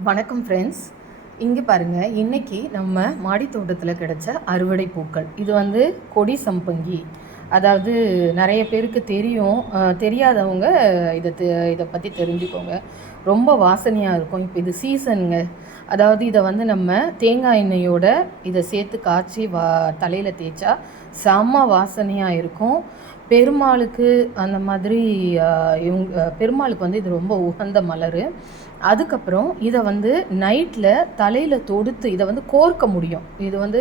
வணக்கம் ஃப்ரெண்ட்ஸ். இங்கே பாருங்கள், இன்றைக்கி நம்ம மாடி தோட்டத்தில் கிடைச்ச அறுவடை பூக்கள். இது வந்து கொடி சம்பங்கி. அதாவது நிறைய பேருக்கு தெரியும், தெரியாதவங்க இதை பற்றி தெரிஞ்சுக்கோங்க. ரொம்ப வாசனையாக இருக்கும். இப்போ இது சீசனுங்க. அதாவது இதை வந்து நம்ம தேங்காய் எண்ணெயோட இதை சேர்த்து காய்ச்சி தலையில் தேய்ச்சா செம்ம வாசனையாக இருக்கும். பெருமாளுக்கு அந்த மாதிரி பெருமாளுக்கு வந்து இது ரொம்ப உகந்த மலர். அதுக்கப்புறம் இதை வந்து நைட்டில் தலையில் தொடுத்து இதை வந்து கோர்க்க முடியும். இது வந்து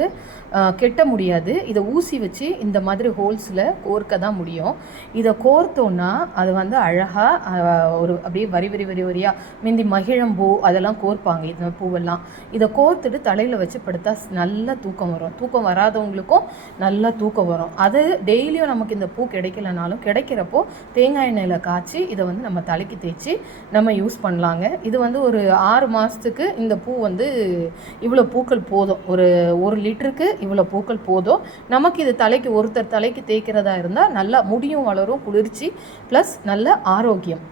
கெட்ட முடியாது. இதை ஊசி வச்சு இந்த மாதிரி ஹோல்ஸில் கோர்க்க தான் முடியும். இதை கோர்த்தோன்னா அது வந்து அழகாக ஒரு அப்படியே வரியாக மிந்தி மகிழம்பூ அதெல்லாம் கோர்ப்பாங்க. இந்த பூவெல்லாம் இதை கோர்த்துட்டு தலையில் வச்சு படுத்தா நல்லா தூக்கம் வரும். தூக்கம் வராதவங்களுக்கும் நல்லா தூக்கம் வரும். அது டெய்லியும் நமக்கு இந்த பூ கிடைக்கலனாலும் கிடைக்கிறப்போ தேங்காய் எண்ணெயில் காய்ச்சி இதை வந்து நம்ம தலைக்கு தேய்ச்சி நம்ம யூஸ் பண்ணலாங்க. இது வந்து ஒரு 6 மாதத்துக்கு இந்த பூ வந்து இவ்வளோ பூக்கள் போதும். ஒரு லிட்டருக்கு இவ்வளோ பூக்கள் போதும். நமக்கு இது தலைக்கு ஒருத்தர் தலைக்கு தேய்க்கிறதா இருந்தால் நல்லா முடியும் வளரும், குளிர்ச்சி ப்ளஸ் நல்ல ஆரோக்கியம்.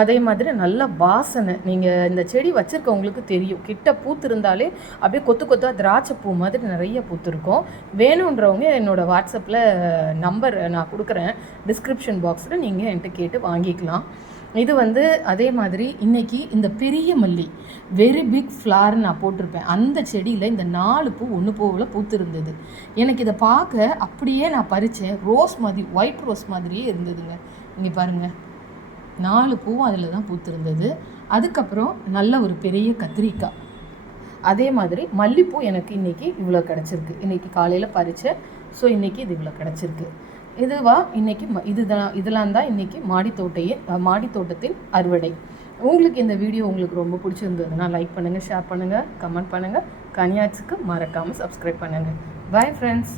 அதே மாதிரி நல்ல வாசனை. நீங்கள் இந்த செடி வச்சுருக்கவங்களுக்கு தெரியும், கிட்ட பூத்திருந்தாலே அப்படியே கொத்து கொத்தாக திராட்சை பூ மாதிரி நிறைய பூத்துருக்கும். வேணுன்றவங்க என்னோடய வாட்ஸ்அப்பில் நம்பர் நான் கொடுக்குறேன் டிஸ்கிரிப்ஷன் பாக்ஸில், நீங்கள் என்கிட்ட கேட்டு வாங்கிக்கலாம். இது வந்து அதே மாதிரி இன்றைக்கி இந்த பெரிய மல்லி வெரி பிக் ஃப்ளார் நான் போட்டிருப்பேன். அந்த செடியில் இந்த 4 பூ ஒன்று பூவில் பூத்திருந்தது. எனக்கு இதை பார்க்க அப்படியே நான் பறித்தேன். ரோஸ் மாதிரி, ஒயிட் ரோஸ் மாதிரியே இருந்ததுங்க. இங்கே பாருங்கள், 4 பூவும் அதில் தான் பூத்திருந்தது. அதுக்கப்புறம் நல்ல ஒரு பெரிய கத்திரிக்காய். அதே மாதிரி மல்லிப்பூ எனக்கு இன்றைக்கி இவ்வளோ கிடச்சிருக்கு. இன்றைக்கி காலையில் பறித்தேன். ஸோ இன்றைக்கி இது இவ்வளோ கிடச்சிருக்கு. இன்றைக்கி இதெல்லாம் தான் இன்றைக்கி மாடி தோட்டத்தின் அறுவடை. உங்களுக்கு இந்த வீடியோ உங்களுக்கு ரொம்ப பிடிச்சிருந்ததுன்னா லைக் பண்ணுங்கள், ஷேர் பண்ணுங்கள், கமெண்ட் பண்ணுங்கள். கனியாட்ஸுக்கு மறக்காமல் சப்ஸ்கிரைப் பண்ணுங்கள். Bye friends.